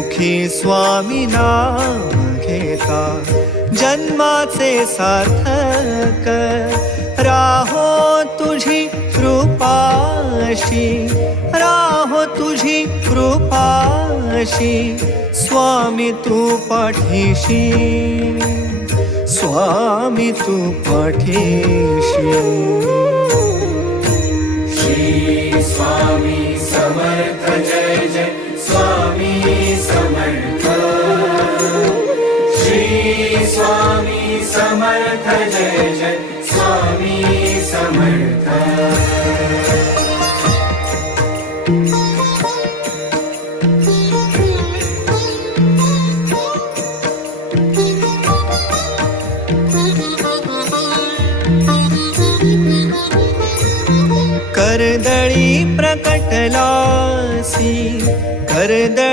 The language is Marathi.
मुखी स्वामी नाम घेता जन्माचे सार्थक राहो तुझी कृपाशी, राहो तुझी कृपाशी स्वामी तू पाठीशी, स्वामी तू पाठीशी. श्री स्वामी समर्थ जय जय स्वामी समर्थ. श्री स्वामी समर्थ जय जय स्वामी समर्थ. कर्दळी प्रकटलासी कर्दळी